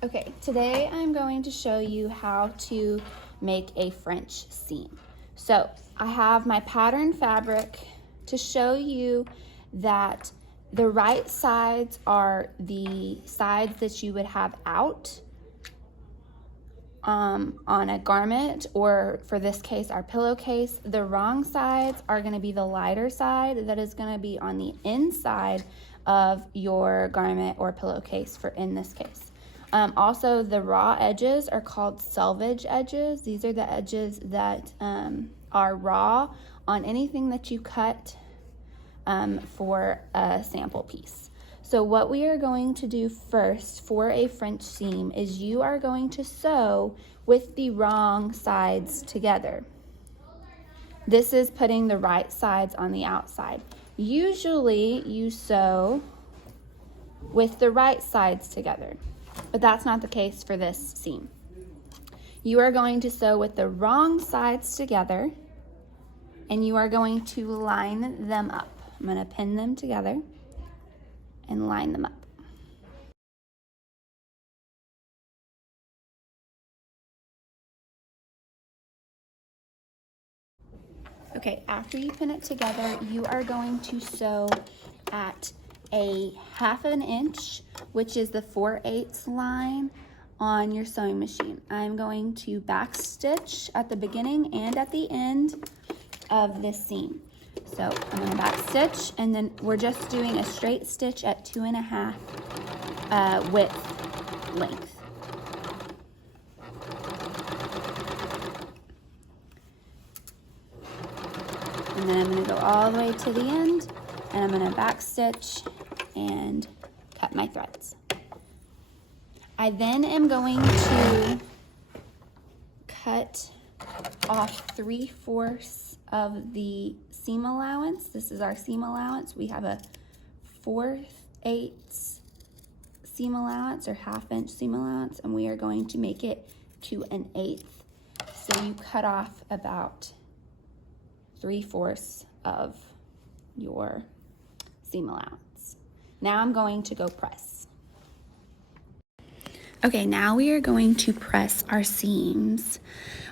Okay, today I'm going to show you how to make a French seam. So I have my pattern fabric to show you that the right sides are the sides that you would have out on a garment, or for this case, our pillowcase. The wrong sides are going to be the lighter side that is going to be on the inside of your garment or pillowcase for in this case. Also, the raw edges are called selvage edges. These are the edges that are raw on anything that you cut for a sample piece. So what we are going to do first for a French seam is you are going to sew with the wrong sides together. This is putting the right sides on the outside. Usually you sew with the right sides together, but that's not the case for this seam. You are going to sew with the wrong sides together, and you are going to line them up. I'm going to pin them together and line them up. Okay, after you pin it together, you are going to sew at a 1/2 inch, which is the 4/8 line on your sewing machine. I'm going to back stitch at the beginning and at the end of this seam. So I'm going to back stitch, and then we're just doing a straight stitch at 2.5 width length. And then I'm going to go all the way to the end, and I'm going to back stitch and cut my threads. I then am going to cut off 3/4 of the seam allowance. This is our seam allowance. We have a 4/8 seam allowance, or 1/2 inch seam allowance, and we are going to make it to 1/8. So you cut off about 3/4 of your seam allowance. Now I'm going to go press. Okay, now we are going to press our seams.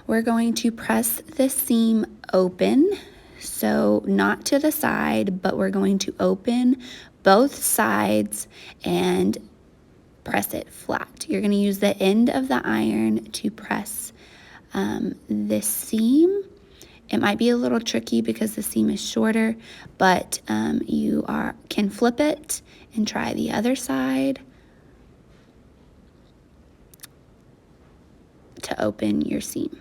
We're going to press the seam open, so not to the side, but we're going to open both sides and press it flat. You're going to use the end of the iron to press this seam. It might be a little tricky because the seam is shorter, but you can flip it and try the other side to open your seam.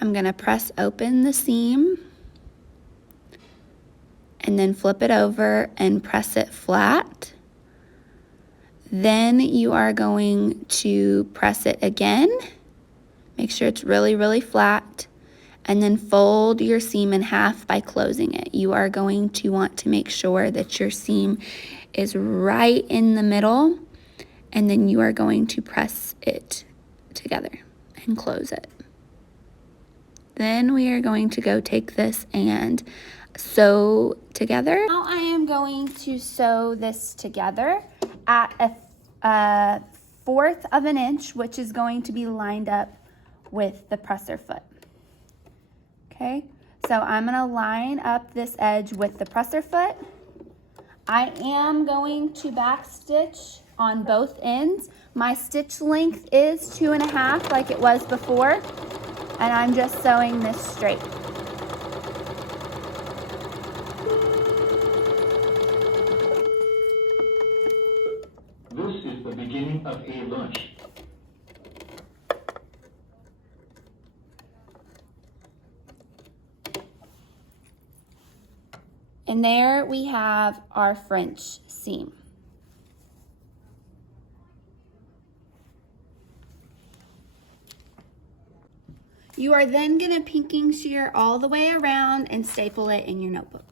I'm going to press open the seam and then flip it over and press it flat. Then you are going to press it again. Make sure it's really, really flat. And then fold your seam in half by closing it. You are going to want to make sure that your seam is right in the middle, and then you are going to press it together and close it. Then we are going to go take this and sew together. Now I am going to sew this together at a 1/4 of an inch, which is going to be lined up with the presser foot. Okay, so I'm going to line up this edge with the presser foot. I am going to back stitch on both ends. My stitch length is 2.5 like it was before, and I'm just sewing this straight. This is the beginning of a lunch. And there we have our French seam. You are then going to pinking shear all the way around and staple it in your notebook.